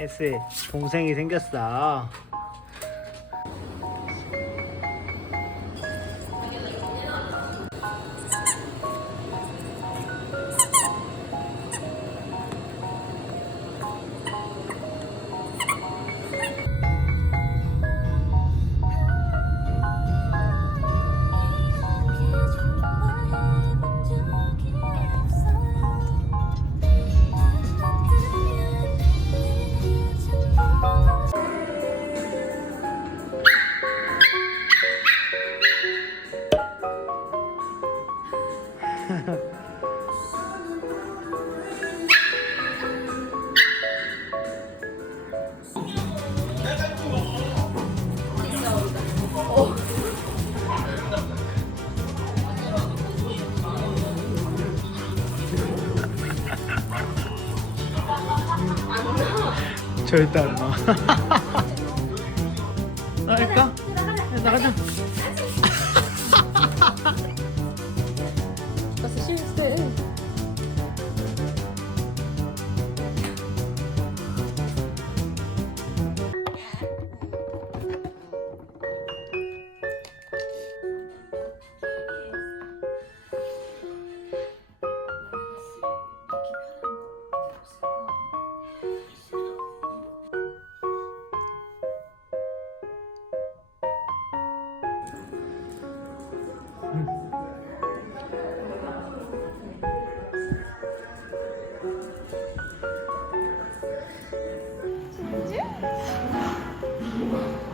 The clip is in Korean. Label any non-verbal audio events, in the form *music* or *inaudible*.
S 동생이 생겼어. 절대 안 나와. *laughs* 나갈까? 나가자. *laughs* 뭐가?